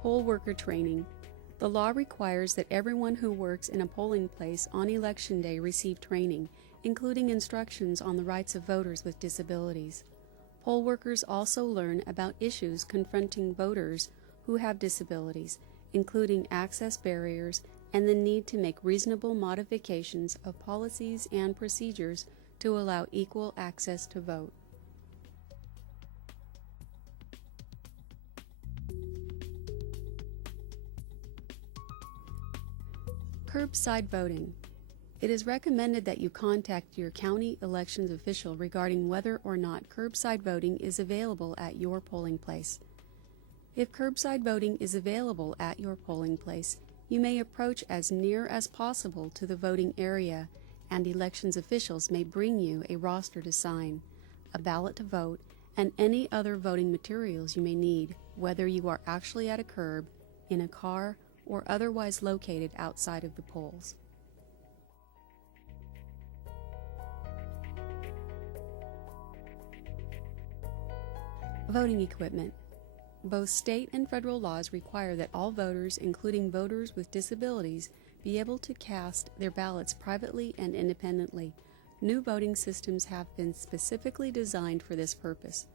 Poll worker training. The law requires that everyone who works in a polling place on Election Day receive training, including instructions on the rights of voters with disabilities. Poll workers also learn about issues confronting voters who have disabilities, including access barriers and the need to make reasonable modifications of policies and procedures to allow equal access to vote. Curbside voting. It is recommended that you contact your county elections official regarding whether or not curbside voting is available at your polling place. If curbside voting is available at your polling place, you may approach as near as possible to the voting area, and elections officials may bring you a roster to sign, a ballot to vote, and any other voting materials you may need, whether you are actually at a curb, in a car, or otherwise located outside of the polls. Voting equipment. Both state and federal laws require that all voters, including voters with disabilities, be able to cast their ballots privately and independently. New voting systems have been specifically designed for this purpose.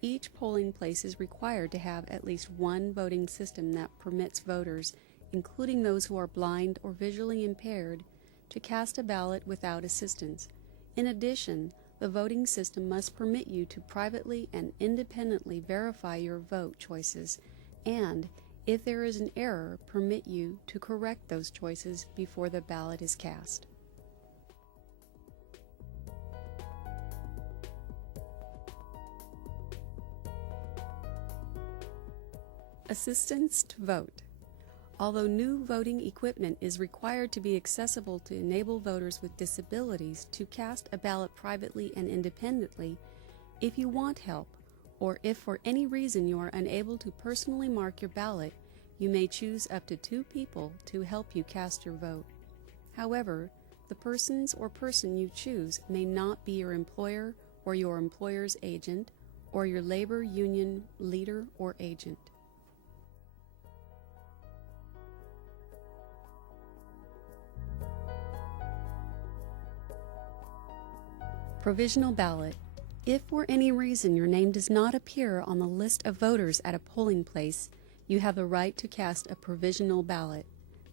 Each polling place is required to have at least one voting system that permits voters, including those who are blind or visually impaired, to cast a ballot without assistance. In addition, the voting system must permit you to privately and independently verify your vote choices and, if there is an error, permit you to correct those choices before the ballot is cast. Assistance to vote. Although new voting equipment is required to be accessible to enable voters with disabilities to cast a ballot privately and independently, if you want help, or if for any reason you are unable to personally mark your ballot, you may choose up to 2 people to help you cast your vote. However, the persons or person you choose may not be your employer or your employer's agent or your labor union leader or agent. Provisional ballot. If for any reason your name does not appear on the list of voters at a polling place, you have the right to cast a provisional ballot.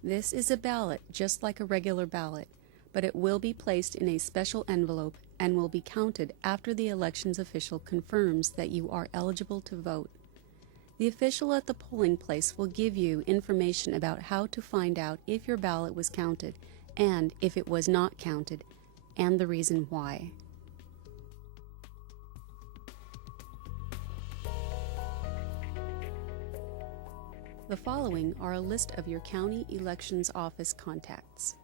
This is a ballot just like a regular ballot, but it will be placed in a special envelope and will be counted after the elections official confirms that you are eligible to vote. The official at the polling place will give you information about how to find out if your ballot was counted and if it was not counted, and the reason why. The following are a list of your county elections office contacts.